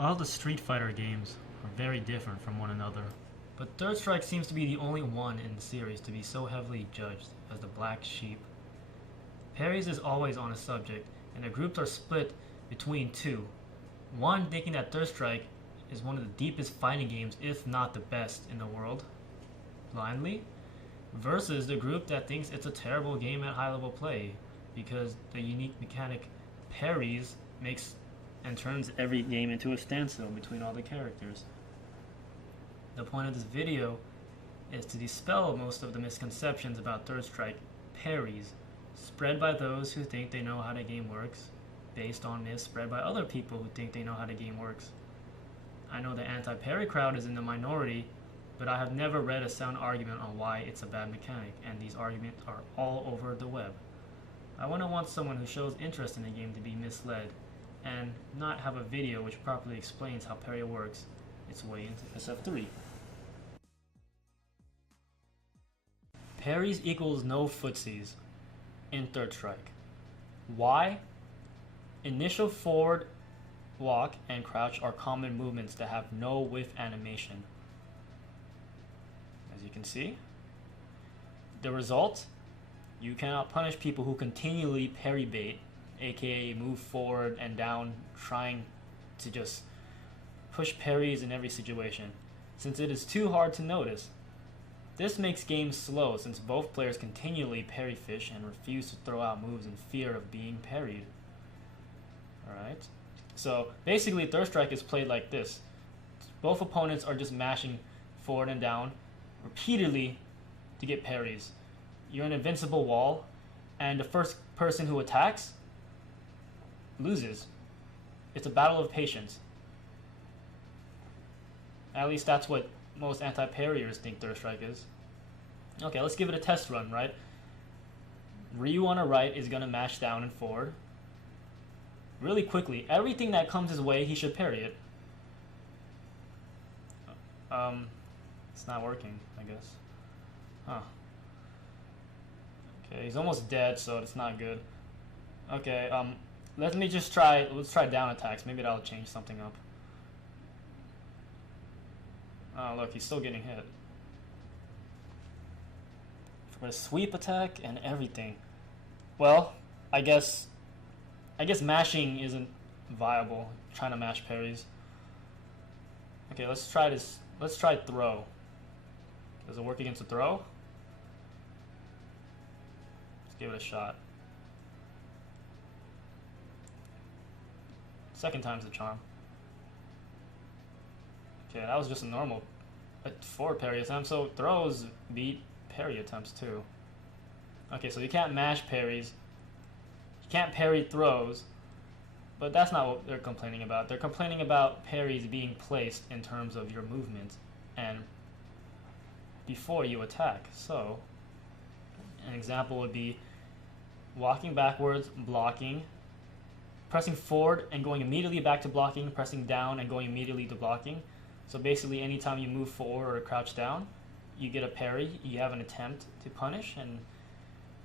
All the Street Fighter games are very different from one another, but Third Strike seems to be the only one in the series to be so heavily judged as the black sheep. Parries is always on a subject, and the groups are split between two. One thinking that Third Strike is one of the deepest fighting games, if not the best in the world, blindly, versus the group that thinks it's a terrible game at high level play, because the unique mechanic parries makes and turns every game into a standstill between all the characters. The point of this video is to dispel most of the misconceptions about Third Strike parries, spread by those who think they know how the game works, based on myths spread by other people who think they know how the game works. I know the anti-parry crowd is in the minority, but I have never read a sound argument on why it's a bad mechanic, and these arguments are all over the web. I want someone who shows interest in the game to be misled, and not have a video which properly explains how parry works its way into SF3. Parries equals no footsies in Third Strike. Why? Initial forward walk and crouch are common movements that have no whiff animation. As you can see, the result, you cannot punish people who continually parry bait, aka move forward and down, trying to just push parries in every situation, since it is too hard to notice. This makes games slow, since both players continually parry fish and refuse to throw out moves in fear of being parried. Alright, so basically Third Strike is played like this. Both opponents are just mashing forward and down repeatedly to get parries. You're an invincible wall, and the first person who attacks loses. It's a battle of patience. At least that's what most anti-parriers think Third Strike is. Okay, let's give it a test run, right? Ryu on the right is going to mash down and forward really quickly. Everything that comes his way, he should parry it. It's not working, I guess. Huh. Okay, he's almost dead, so it's not good. Okay, let's try down attacks. Maybe that'll change something up. Oh, look, he's still getting hit. For a sweep attack and everything. Well, I guess mashing isn't viable. Trying to mash parries. Okay, let's try this. Let's try throw. Does it work against a throw? Let's give it a shot. Second time's the charm. Okay, that was just a normal forward parry attempt, so throws beat parry attempts too. Okay, so you can't mash parries. You can't parry throws, but that's not what they're complaining about. They're complaining about parries being placed in terms of your movement and before you attack. So, an example would be walking backwards, blocking, pressing forward and going immediately back to blocking, pressing down and going immediately to blocking. So basically anytime you move forward or crouch down, you get a parry, you have an attempt to punish, and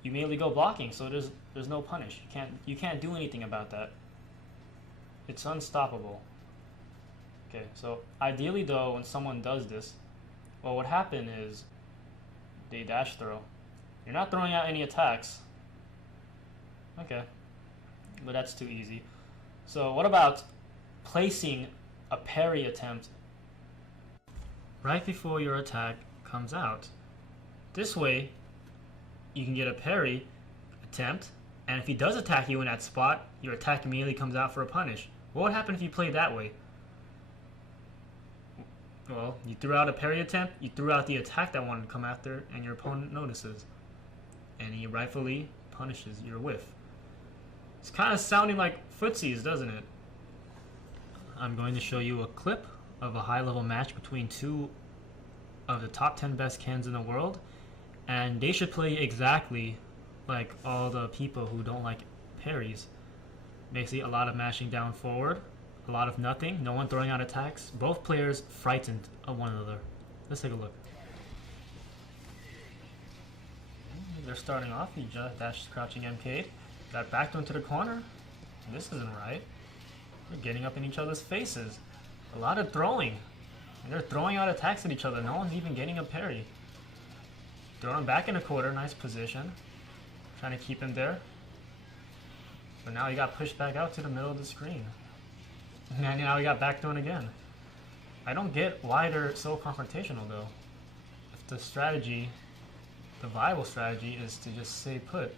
you immediately go blocking, so there's no punish. You can't do anything about that. It's unstoppable. Okay, so ideally though, when someone does this, what would happen is they dash throw. You're not throwing out any attacks. Okay, but that's too easy. So what about placing a parry attempt right before your attack comes out? This way, you can get a parry attempt, and if he does attack you in that spot, your attack immediately comes out for a punish. What would happen if you played that way? Well, you threw out a parry attempt, you threw out the attack that wanted to come after, and your opponent notices. And he rightfully punishes your whiff. It's kind of sounding like footsies, doesn't it? I'm going to show you a clip of a high-level match between two of the top 10 best cans in the world, and they should play exactly like all the people who don't like parries. Basically, a lot of mashing down forward, a lot of nothing, no one throwing out attacks, both players frightened of one another. Let's take a look. They're starting off, he just dashed crouching MK'd, got backed into the corner. This isn't right. They're getting up in each other's faces. A lot of throwing. And they're throwing out attacks at each other. No one's even getting a parry. Throwing him back in a quarter. Nice position. Trying to keep him there. But now he got pushed back out to the middle of the screen. And now he got back thrown again. I don't get why they're so confrontational though. If the strategy, the viable strategy, is to just stay put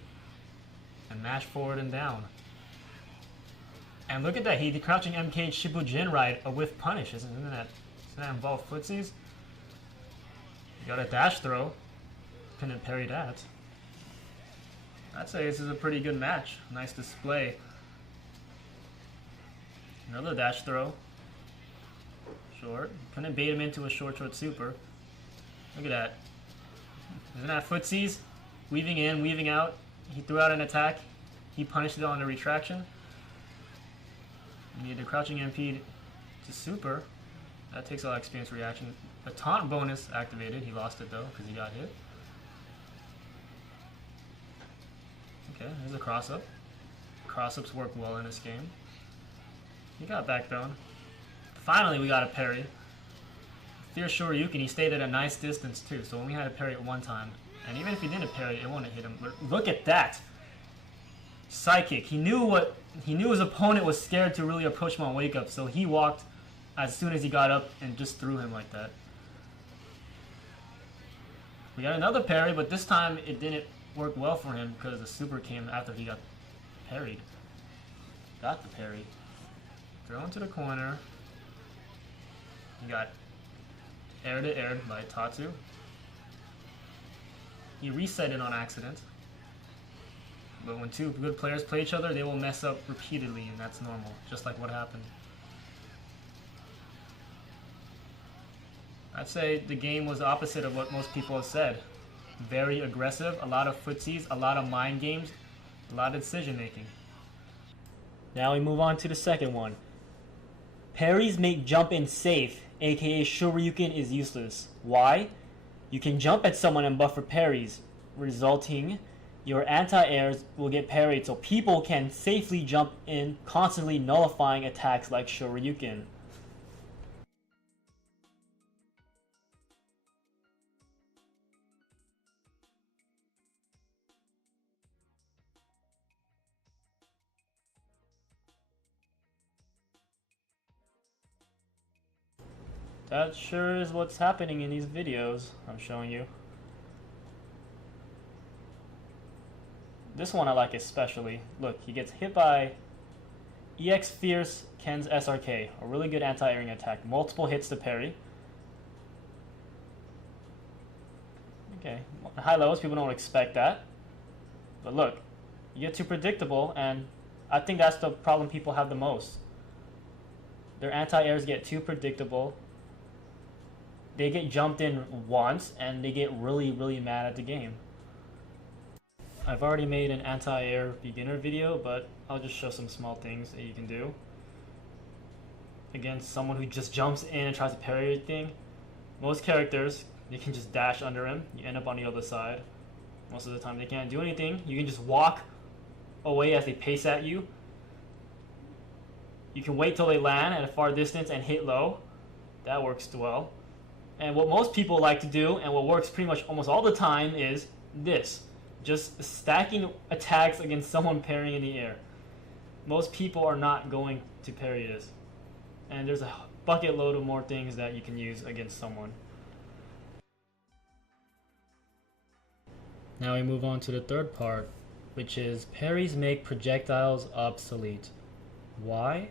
and mash forward and down. And look at that, the crouching MK Shibujin ride, a whiff punish. Doesn't that involve footsies? You got a dash throw. Couldn't parry that. I'd say this is a pretty good match. Nice display. Another dash throw. Short. Couldn't bait him into a short super. Look at that. Isn't that footsies? Weaving in, weaving out. He threw out an attack. He punished it on the retraction. You need the crouching MP to super. That takes a lot of experience reaction. A taunt bonus activated. He lost it though because he got hit. Okay, there's a cross up. Cross ups work well in this game. He got back thrown. Finally, we got a parry. Fierce Shoryuken, he stayed at a nice distance too, so when we had a parry at one time, and even if he didn't parry, it wouldn't hit him. But look at that! Psychic. He knew his opponent was scared to really approach him on wake up, so he walked as soon as he got up and just threw him like that. We got another parry, but this time it didn't work well for him because the super came after he got parried. Got the parry. Throw into the corner. He got air to air by Tatsu. He reset it on accident. But when two good players play each other, they will mess up repeatedly, and that's normal, just like what happened. I'd say the game was the opposite of what most people have said. Very aggressive, a lot of footsies, a lot of mind games, a lot of decision making. Now we move on to the second one. Parries make jump in safe, aka Shoryuken is useless. Why? You can jump at someone and buffer parries, resulting your anti-airs will get parried so people can safely jump in, constantly nullifying attacks like Shoryuken. That sure is what's happening in these videos I'm showing you. This one I like especially. Look, he gets hit by EX Fierce Ken's SRK, a really good anti-airing attack. Multiple hits to parry. Okay, at high levels people don't expect that. But look, you get too predictable, and I think that's the problem people have the most. Their anti-airs get too predictable. They get jumped in once, and they get really, really mad at the game. I've already made an anti-air beginner video, but I'll just show some small things that you can do against someone who just jumps in and tries to parry everything. Most characters, you can just dash under him. You end up on the other side. Most of the time they can't do anything. You can just walk away as they pace at you. You can wait till they land at a far distance and hit low. That works well. And what most people like to do, and what works pretty much almost all the time, is this. Just stacking attacks against someone parrying in the air. Most people are not going to parry this. And there's a bucket load of more things that you can use against someone. Now we move on to the third part, which is parries make projectiles obsolete. Why?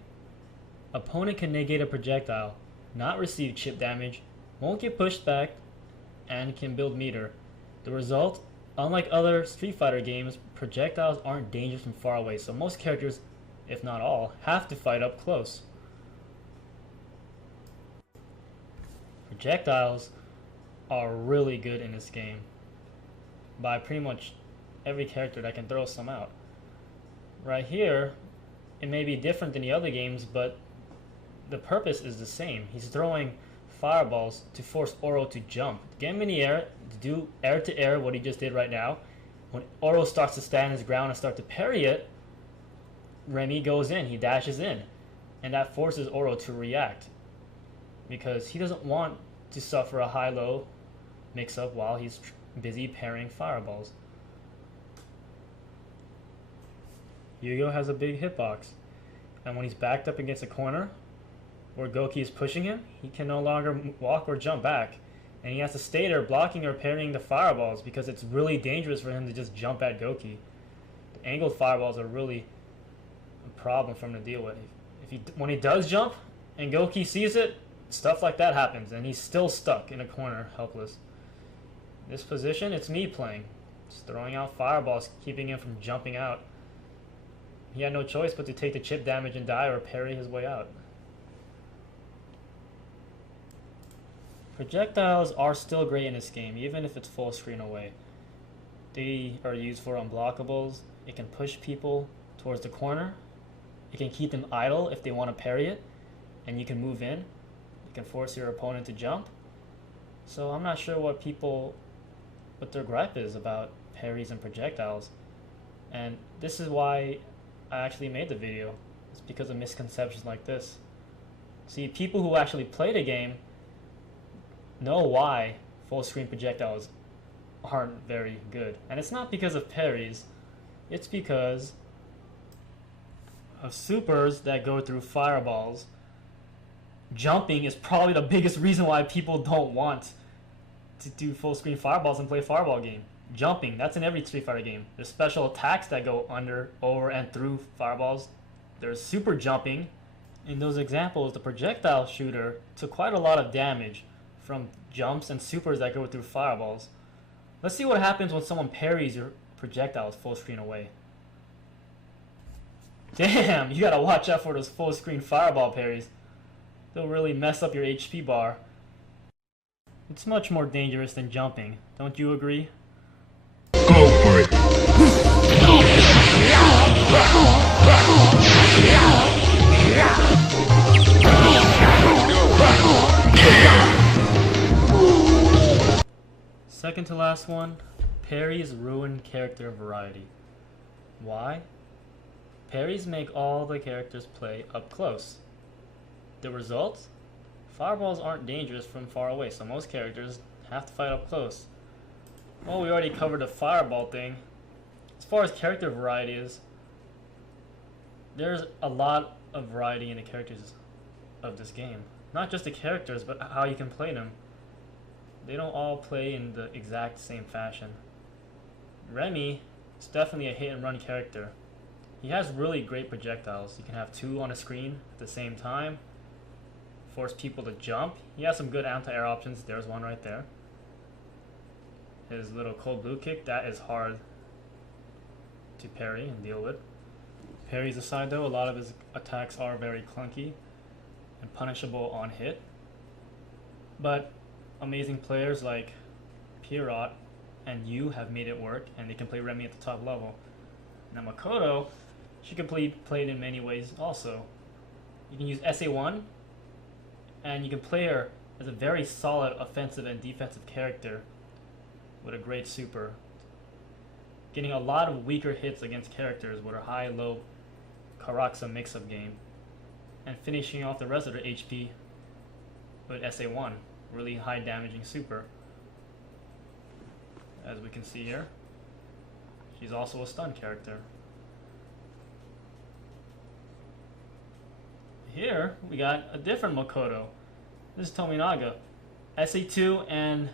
Opponent can negate a projectile, not receive chip damage, won't get pushed back, and can build meter. The result? Unlike other Street Fighter games, projectiles aren't dangerous from far away, so most characters, if not all, have to fight up close. Projectiles are really good in this game by pretty much every character that can throw some out. Right here, it may be different than the other games, but the purpose is the same. He's throwing fireballs to force Oro to jump. Get him in the air, to do air to air, what he just did right now. When Oro starts to stand his ground and start to parry it, Remy goes in, he dashes in. And that forces Oro to react. because he doesn't want to suffer a high-low mix-up while he's busy parrying fireballs. Yugo has a big hitbox, and when he's backed up against a corner where Goki is pushing him, he can no longer walk or jump back, and he has to stay there blocking or parrying the fireballs because it's really dangerous for him to just jump at Goki. The angled fireballs are really a problem for him to deal with. When he does jump and Goki sees it, stuff like that happens, and he's still stuck in a corner, helpless. This position, it's me playing, just throwing out fireballs, keeping him from jumping out. He had no choice but to take the chip damage and die or parry his way out. Projectiles are still great in this game, even if it's full screen away. They are used for unblockables. It can push people towards the corner. It can keep them idle if they want to parry it, and you can move in. You can force your opponent to jump. So I'm not sure what their gripe is about parries and projectiles. And this is why I actually made the video. It's because of misconceptions like this. See, people who actually play the game know why full screen projectiles aren't very good. And it's not because of parries, it's because of supers that go through fireballs. Jumping is probably the biggest reason why people don't want to do full screen fireballs and play a fireball game. Jumping, that's in every Street Fighter game. There's special attacks that go under, over, and through fireballs. There's super jumping. In those examples, the projectile shooter took quite a lot of damage from jumps and supers that go through fireballs. Let's see what happens when someone parries your projectiles full screen away. Damn, you gotta watch out for those full screen fireball parries. They'll really mess up your HP bar. It's much more dangerous than jumping, don't you agree? Go for it. Second to last one, parries ruin character variety. Why? Parries make all the characters play up close. The result? Fireballs aren't dangerous from far away, so most characters have to fight up close. Well, we already covered the fireball thing. As far as character variety is, there's a lot of variety in the characters of this game. Not just the characters, but how you can play them. They don't all play in the exact same fashion. Remy is definitely a hit and run character. He has really great projectiles. You can have two on a screen at the same time, force people to jump. He has some good anti-air options. There's one right there. His little cold blue kick, that is hard to parry and deal with. Parries aside though, a lot of his attacks are very clunky and punishable on hit. But amazing players like Pierrot and Yu have made it work, and they can play Remy at the top level. Now Makoto, she can play it in many ways also. You can use SA1, and you can play her as a very solid offensive and defensive character with a great super. Getting a lot of weaker hits against characters with her high-low Karaksa mix-up game, and finishing off the rest of her HP with SA1, really high damaging super. As we can see here, she's also a stun character. Here we got a different Makoto. This is Tominaga, SA2 and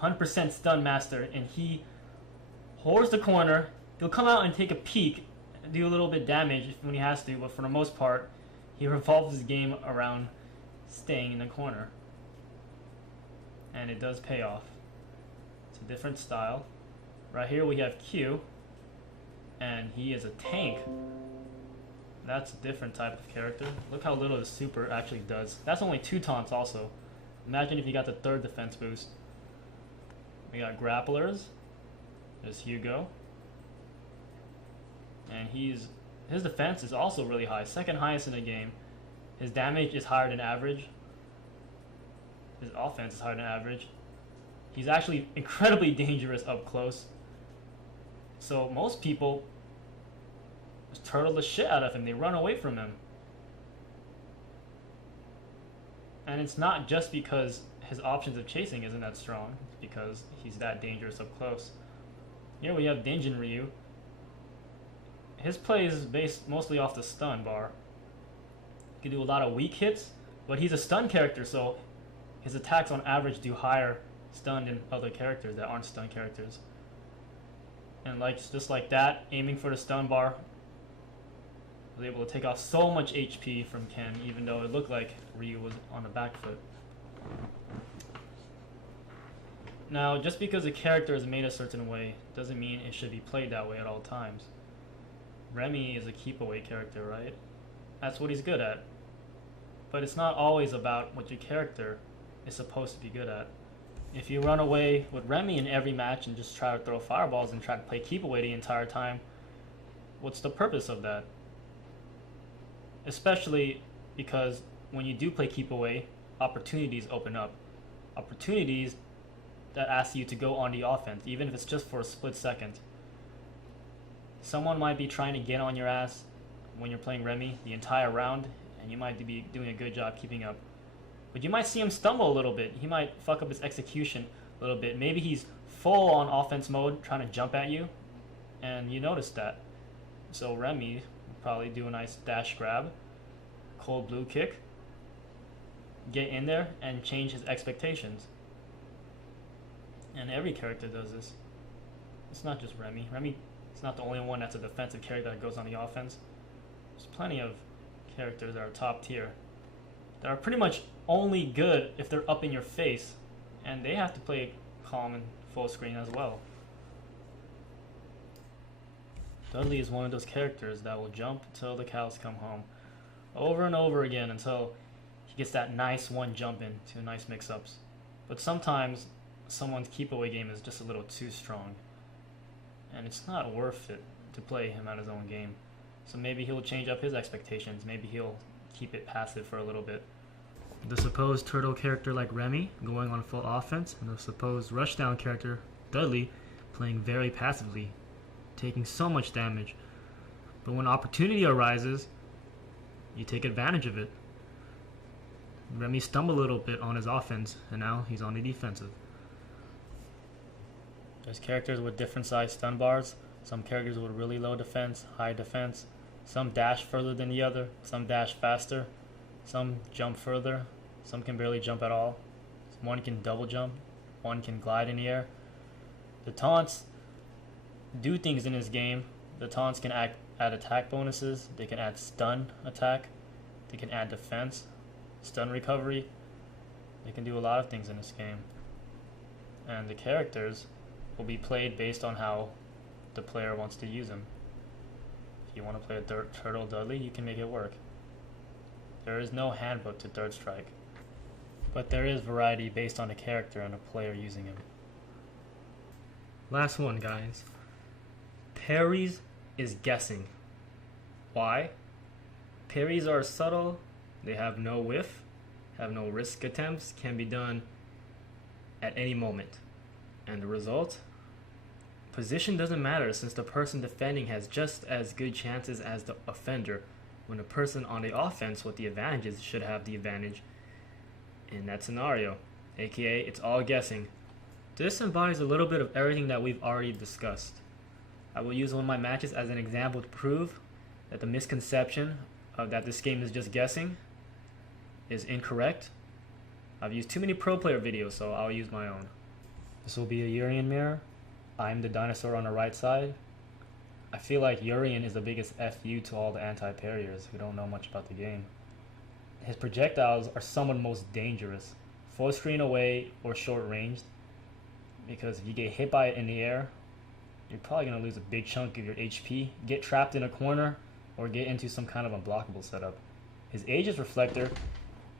100% stun master, and he holds the corner. He'll come out and take a peek and do a little bit damage when he has to, but for the most part he revolves his game around staying in the corner, and it does pay off. It's a different style. Right here we have Q, and he is a tank. That's a different type of character. Look how little the super actually does. That's only 2 taunts also. Imagine if you got the 3rd defense boost. We got grapplers. There's Hugo. And his defense is also really high. 2nd highest in the game. His damage is higher than average. His offense is higher than average. He's actually incredibly dangerous up close. So most people just turtle the shit out of him. They run away from him. And it's not just because his options of chasing isn't that strong, it's because he's that dangerous up close. Here we have Dinjin Ryu. His play is based mostly off the stun bar. He can do a lot of weak hits, but he's a stun character, so his attacks on average do higher stun than other characters that aren't stun characters. And just like that, aiming for the stun bar, was able to take off so much HP from Ken, even though it looked like Ryu was on the back foot. Now, just because a character is made a certain way doesn't mean it should be played that way at all times. Remy is a keep away character, right? That's what he's good at. But it's not always about what your character is supposed to be good at. If you run away with Remy in every match and just try to throw fireballs and try to play keep away the entire time, what's the purpose of that? Especially because when you do play keep away, opportunities open up. Opportunities that ask you to go on the offense, even if it's just for a split second. Someone might be trying to get on your ass when you're playing Remy the entire round, and you might be doing a good job keeping up. But you might see him stumble a little bit. He might fuck up his execution a little bit. Maybe he's full on offense mode trying to jump at you, and you notice that. So Remy will probably do a nice dash grab, cold blue kick, get in there and change his expectations. And every character does this. It's not just Remy. Remy is not the only one that's a defensive character that goes on the offense. There's plenty of characters that are top tier that are pretty much only good if they're up in your face, and they have to play calm and full screen as well. Dudley is one of those characters that will jump until the cows come home, over and over again until he gets that nice one jump in to nice mix-ups. But sometimes someone's keep away game is just a little too strong, and it's not worth it to play him at his own game. So maybe he'll change up his expectations. Maybe he'll keep it passive for a little bit. The supposed turtle character like Remy going on full offense, and the supposed rushdown character Dudley playing very passively, taking so much damage. But when opportunity arises, you take advantage of it. Remy stumbled a little bit on his offense, and now he's on the defensive. There's characters with different size stun bars. Some characters with really low defense, high defense. Some dash further than the other. Some dash faster. Some jump further. Some can barely jump at all. One can double jump. One can glide in the air. The taunts do things in this game. The taunts can add attack bonuses. They can add stun attack. They can add defense, stun recovery. They can do a lot of things in this game. And the characters will be played based on how the player wants to use them. If you want to play a Turtle Dudley, you can make it work. There is no handbook to Third Strike, but there is variety based on the character and the player using him. Last one, guys. Parries is guessing. Why? Parries are subtle, they have no whiff, have no risk attempts, can be done at any moment. And the result? Position doesn't matter since the person defending has just as good chances as the offender, when the person on the offense with the advantages should have the advantage in that scenario, aka it's all guessing. This embodies a little bit of everything that we've already discussed. I will use one of my matches as an example to prove that the misconception of that this game is just guessing is incorrect. I've used too many pro player videos, so I'll use my own. This will be a Urian mirror. I'm the dinosaur on the right side. I feel like Urian is the biggest FU to all the anti-parriers who don't know much about the game. His projectiles are some of the most dangerous, full screen away or short ranged, because if you get hit by it in the air, you're probably going to lose a big chunk of your HP, get trapped in a corner, or get into some kind of unblockable setup. His Aegis Reflector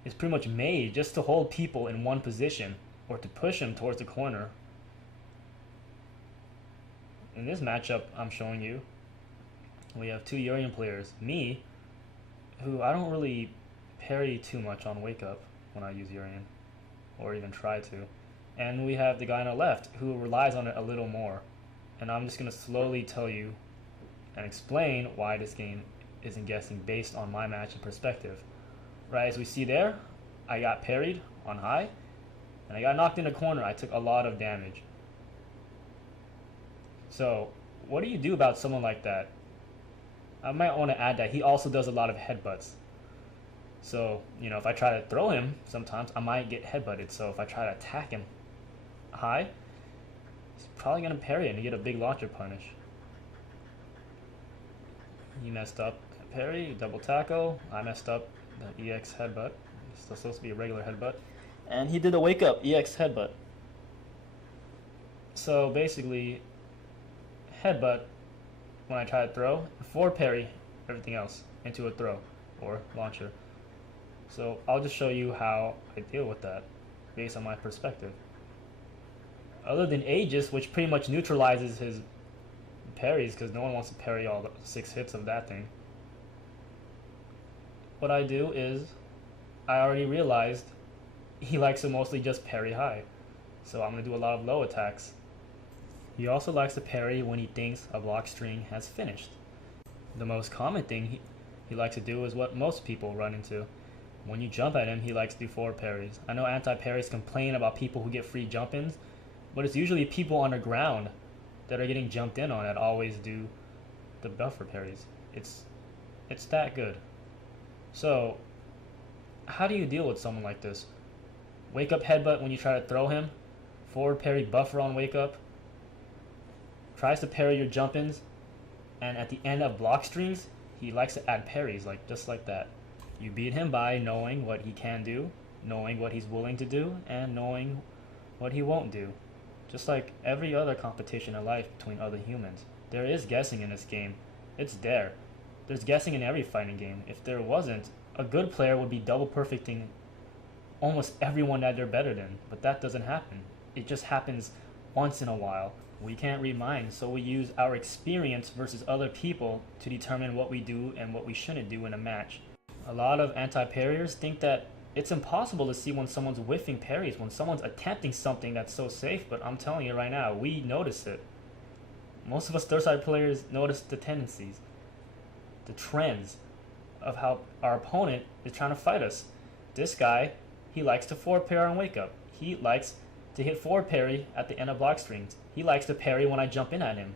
is pretty much made just to hold people in one position or to push them towards the corner. In this matchup I'm showing you, we have two Urian players. Me, who I don't really parry too much on wake up when I use Urian, or even try to. And we have the guy on the left who relies on it a little more. And I'm just going to slowly tell you and explain why this game isn't guessing based on my match and perspective. Right, as we see there, I got parried on high, and I got knocked in a corner. I took a lot of damage. So, what do you do about someone like that? I might want to add that he also does a lot of headbutts. So, if I try to throw him, sometimes I might get headbutted. So if I try to attack him high, he's probably going to parry and get a big launcher punish. He messed up parry, double tackle. I messed up the EX headbutt. It's still supposed to be a regular headbutt. And he did a wake up EX headbutt. So basically, headbutt when I try to throw, forward parry everything else into a throw or launcher. So I'll just show you how I deal with that based on my perspective. Other than Aegis, which pretty much neutralizes his parries because no one wants to parry all the 6 hits of that thing. What I do is, I already realized he likes to mostly just parry high. So I'm going to do a lot of low attacks. He also likes to parry when he thinks a block string has finished. The most common thing he likes to do is what most people run into. When you jump at him, he likes to do forward parries. I know anti-parries complain about people who get free jump-ins, but it's usually people on the ground that are getting jumped in on that always do the buffer parries. It's that good. So, how do you deal with someone like this? Wake up headbutt when you try to throw him. Forward parry buffer on wake up. Tries to parry your jump-ins. And at the end of block strings, he likes to add parries, just like that. You beat him by knowing what he can do, knowing what he's willing to do, and knowing what he won't do. Just like every other competition in life between other humans. There is guessing in this game. It's there. There's guessing in every fighting game. If there wasn't, a good player would be double perfecting almost everyone that they're better than. But that doesn't happen. It just happens once in a while. We can't read minds, so we use our experience versus other people to determine what we do and what we shouldn't do in a match. A lot of anti-parriers think that it's impossible to see when someone's whiffing parries, when someone's attempting something that's so safe, but I'm telling you right now, we notice it. Most of us third side players notice the tendencies, the trends of how our opponent is trying to fight us. This guy, he likes to forward parry on wake up. He likes to hit forward parry at the end of block strings. He likes to parry when I jump in at him.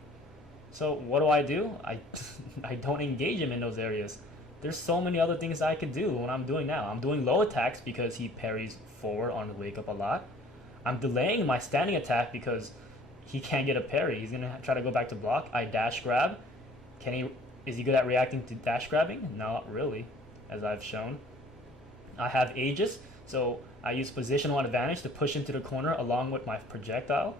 So what do? I don't engage him in those areas. There's so many other things I could do when I'm doing now. I'm doing low attacks because he parries forward on the wake up a lot. I'm delaying my standing attack because he can't get a parry. He's going to try to go back to block. I dash grab. Is he good at reacting to dash grabbing? Not really, as I've shown. I have Aegis, so I use positional advantage to push into the corner along with my projectile.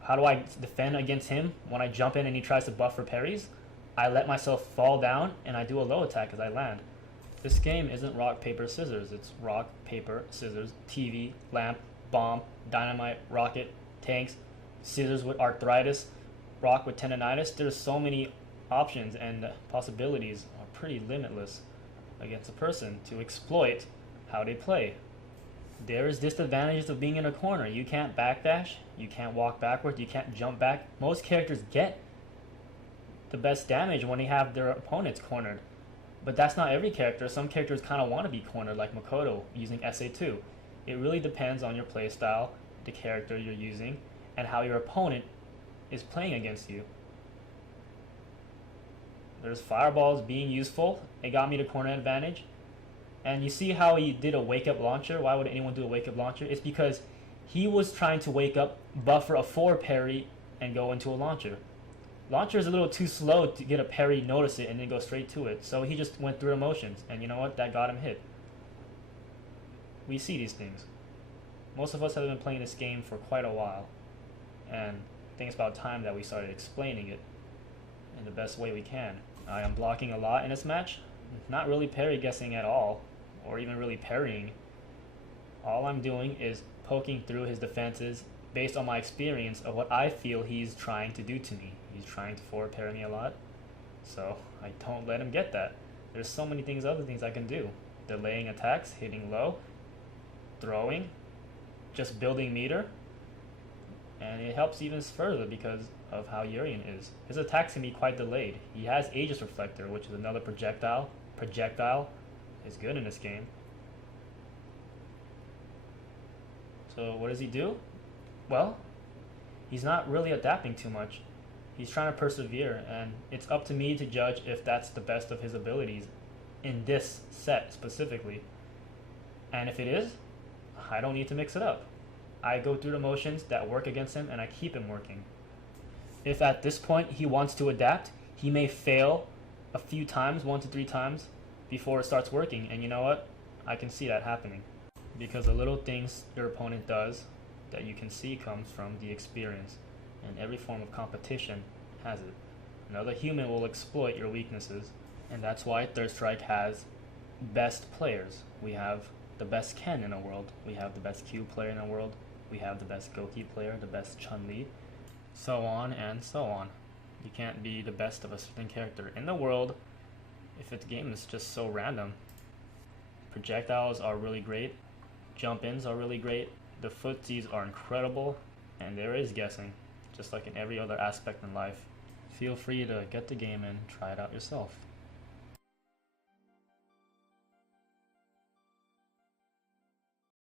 How do I defend against him when I jump in and he tries to buffer parries? I let myself fall down and I do a low attack as I land. This game isn't rock, paper, scissors. It's rock, paper, scissors, TV, lamp, bomb, dynamite, rocket, tanks, scissors with arthritis, rock with tendonitis. There's so many options and the possibilities are pretty limitless against a person to exploit how they play. There is disadvantages of being in a corner. You can't backdash, you can't walk backwards, you can't jump back. Most characters get the best damage when they have their opponents cornered. But that's not every character. Some characters kind of want to be cornered, like Makoto using SA2. It really depends on your playstyle, the character you're using, and how your opponent is playing against you. There's fireballs being useful. It got me the corner advantage. And you see how he did a wake-up launcher? Why would anyone do a wake-up launcher? It's because he was trying to wake up, buffer a forward parry, and go into a launcher. Launcher is a little too slow to get a parry, notice it, and then go straight to it. So he just went through the motions, and you know what? That got him hit. We see these things. Most of us have been playing this game for quite a while, and I think it's about time that we started explaining it in the best way we can. I am blocking a lot in this match. Not really parry guessing at all, or even really parrying. All I'm doing is poking through his defenses based on my experience of what I feel he's trying to do to me. He's trying to forward parry me a lot, so I don't let him get that. There's so many other things I can do. Delaying attacks, hitting low, throwing, just building meter, and it helps even further because of how Urian is. His attacks can be quite delayed. He has Aegis Reflector, which is another projectile. Projectile is good in this game. So what does he do? Well, he's not really adapting too much. He's trying to persevere, and it's up to me to judge if that's the best of his abilities in this set specifically. And if it is, I don't need to mix it up. I go through the motions that work against him, and I keep him working. If at this point he wants to adapt, he may fail a few times, 1 to 3 times, before it starts working. And you know what? I can see that happening. Because the little things your opponent does that you can see comes from the experience. And every form of competition has it. Another human will exploit your weaknesses. And that's why Third Strike has best players. We have the best Ken in the world. We have the best Q player in the world. We have the best Goki player, the best Chun-Li, so on and so on. You can't be the best of a certain character in the world if the game is just so random. Projectiles are really great. Jump-ins are really great. The footsies are incredible. And there is guessing, just like in every other aspect in life. Feel free to get the game and try it out yourself.